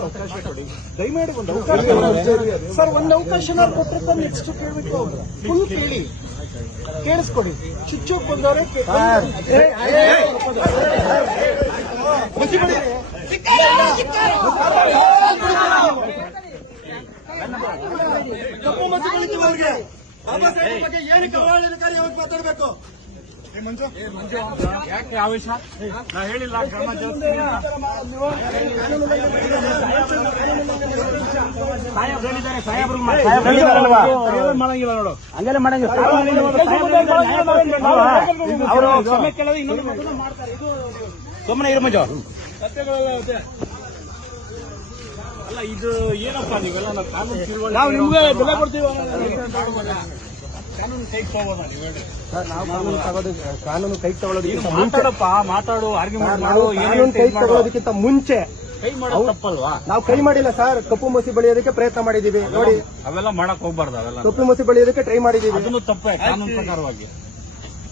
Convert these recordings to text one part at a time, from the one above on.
ಅವಕಾಶ ಕೊಡಿ. ದಯಮಾಡಿ ಒಂದು ಅವಕಾಶ ಸರ್ ಒಂದು ಅವಕಾಶ ಕೊಟ್ಟರೆ ನೆಕ್ಸ್ಟ್ ಕೇಳಬೇಕು ಫುಲ್ ಕೇಳಿ. ಕೇಳಿಸ್ಕೊಡಿ. ಚುಚ್ಚೋಕ್ ಬಂದವರೆ ಕಪ್ಪು ಮತ್ತು ಬೆಳಕಿನವ್ರಿಗೆ ಬಾಬಾ ಸಾಹೇಬ್ ಬಗ್ಗೆ ಅವ್ರಿಗೆ ಮಾತಾಡಬೇಕು? ಯಾಕೆ ಆವೇಶ? ನಾ ಹೇಳಿಲ್ಲ ಕ್ರಮ ಮಾಡಂಗಿಲ್ಲ ನೋಡು. ಹಂಗೆಲ್ಲ ಮಾಡಂಗಿಲ್ಲ. ಅವರು ಸುಮ್ಮನೆ ಇರು ಮಂಜು. ಅಲ್ಲ ಇದು ಏನಪ್ಪ ನೀವೆಲ್ಲ? ನಾವು ನಾವು ನಿಮ್ಗೆ ಬೆಲೆ ಕೊಡ್ತೀವಿ. ಕಾನೂನು ಕೈ ಹೋಗೋದಾ ನೀವು ಹೇಳಿ ನಾವು ಕಾನೂನು ತಗೊಳ್ಳೋದು ಕಾನೂನು ಕೈ ತಗೊಳ್ಳೋದಕ್ಕಿಂತ ಮುಂಚೆ ಮಾತಾಡಪ್ಪ ಮಾತಾಡು ಆರ್ಗ್ಯುಮೆಂಟ್ ನಾವು ಮಾಡು ಏನು ಕಾನೂನು ಕೈ ತಗೊಳ್ಳೋದಕ್ಕಿಂತ ಮುಂಚೆ ಕೈ ಮಾಡೋದು ತಪ್ಪಲ್ವಾ? ನಾವು ಕೈ ಮಾಡಿಲ್ಲ ಸರ್ ಕಪ್ಪು ಮಸಿ ಬಳಿಯೋದಕ್ಕೆ ಪ್ರಯತ್ನ ಮಾಡಿದೀವಿ ನೋಡಿ. ಅವೆಲ್ಲ ಮಾಡಕ್ ಹೋಗ್ಬಾರ್ದು ಅವೆಲ್ಲ. ಕಪ್ಪು ಮಸಿ ಬಳಿಯೋದಕ್ಕೆ ಟ್ರೈ ಮಾಡಿದೀವಿ. ಅದನ್ನು ತಪ್ಪೇ ಕಾನೂನು ಪ್ರಕಾರವಾಗಿ.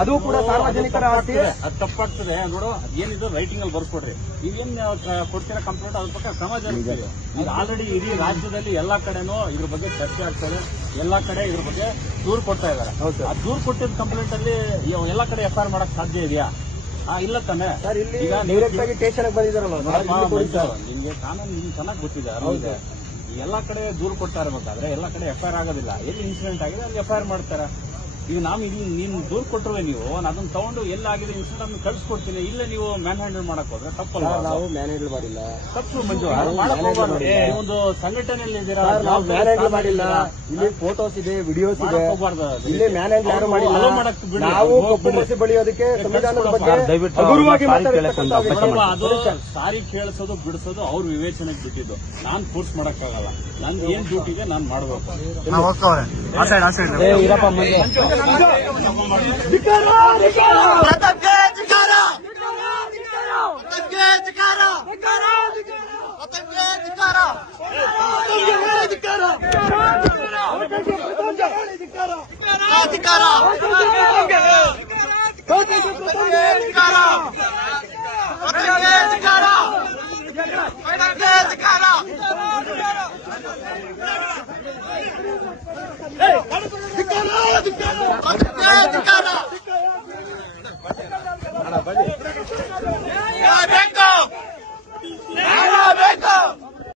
ಅದು ಕೂಡ ಸಾರ್ವಜನಿಕರ ಆಸ್ತಿ. ಅದು ತಪ್ಪಾಗ್ತದೆ. ನೋಡು ಏನಿದು ರೈಟಿಂಗ್ ಅಲ್ಲಿ ಬರ್ಕೊಡ್ರಿ. ನೀವೇನ್ ಕೊಡ್ತೀರಾ ಕಂಪ್ಲೇಂಟ್ ಅದ್ರ ಪಕ್ಕ ಸಮಾಜ ಈಗ ಆಲ್ರೆಡಿ ಇಡೀ ರಾಜ್ಯದಲ್ಲಿ ಎಲ್ಲಾ ಕಡೆನೂ ಇದ್ರ ಬಗ್ಗೆ ಚರ್ಚೆ ಆಗ್ತದೆ. ಎಲ್ಲಾ ಕಡೆ ಇದ್ರ ಬಗ್ಗೆ ದೂರು ಕೊಡ್ತಾ ಇದಾರೆ. ಆ ದೂರು ಕೊಟ್ಟಿದ್ದ ಕಂಪ್ಲೇಂಟ್ ಅಲ್ಲಿ ಎಲ್ಲಾ ಕಡೆ ಎಫ್ ಮಾಡಕ್ ಸಾಧ್ಯ ಇದೆಯಾ? ಇಲ್ಲ ತಾನೆ. ಸರ್ ಇಲ್ಲಿ ಈಗ ಡೈರೆಕ್ಟ್ ಆಗಿ ಸ್ಟೇಷನ್ ಬಂದಿದಾರಲ್ಲ. ನಿಮ್ಗೆ ಕಾನೂನು ನಿಮ್ಗೆ ಚೆನ್ನಾಗಿ ಗೊತ್ತಿದೆ. ಹೌದು ಎಲ್ಲಾ ಕಡೆ ದೂರು ಕೊಡ್ತಾ ಇರ್ಬೇಕಾದ್ರೆ ಎಲ್ಲಾ ಕಡೆ ಎಫ್ ಆಗೋದಿಲ್ಲ. ಎಲ್ಲಿ ಇನ್ಸಿಡೆಂಟ್ ಆಗಿದೆ ಅಲ್ಲಿ ಎಫ್ ಮಾಡ್ತಾರೆ? ಈಗ ನಾವು ಇಲ್ಲಿ ನೀನು ದೂರು ಕೊಟ್ಟರುವೆ ನೀವು ನಾನು ಅದನ್ನ ತಗೊಂಡು ಎಲ್ಲಾಗಿದೆ ಇನ್ಸಿಡೆಂಟ್ ಅನ್ನು ಕಳ್ಸಿಕೊಡ್ತೀನಿ ಇಲ್ಲ ನೀವು ಮ್ಯಾನ್ ಹ್ಯಾಂಡಲ್ ಮಾಡಕ್ ಹೋದ್ರೆ ತಪ್ಪಲ್ಲ ಸರ್, ನಾವು ಮ್ಯಾನೇಜ್ ಮಾಡಿಲ್ಲ ತಪ್ಪು ಮಂಜು. ಒಂದು ಸಂಘಟನೆಯಲ್ಲಿ ಇದ್ದೀರಾ ನಾವು ಮ್ಯಾನೇಜ್ ಮಾಡಿಲ್ಲ ಇಲ್ಲಿ ಫೋಟೋಸ್ ಇದೆ ವಿಡಿಯೋಸ್ ಇದೆ ಇಲ್ಲಿ. ಇಲ್ಲಿ ಮ್ಯಾನೇಜ್ ಯಾರು ಮಾಡಿಲ್ಲ. ನಾವು ಕಪ್ಪು ಬಿಡಿ. ಮಸಿ ಬಳಿಯೋದಕ್ಕೆ ಸಂವಿಧಾನದ ಬಗ್ಗೆ. ನೋಡಪ್ಪ, ಅದು ಸಾರಿ ಕೇಳಿಸೋದು ಬಿಡಿಸೋದು ಅವ್ರ ವಿವೇಚನೆಗೆ ಬಿಟ್ಟಿದ್ದು ನಾನ್ ಫೋರ್ಸ್ ಮಾಡಕ್ಕಾಗಲ್ಲ ನನ್ಗೆ ಏನ್ ಡ್ಯೂಟಿಗೆ ನಾನ್ ಮಾಡ್ಬೇಕು ಪ್ರತಾಪ್ಗೆ ಧಿಕಾರ ಪ್ರತಾಪ್ಗೆ ಧಿಕಾರ ಪ್ರತಾಪ್ಗೆ ಧಿಕಾರ ಧಿಕಾರ ಧಿಕಾರ ಧಿಕಾರ ಧಿಕ್ಕಾರ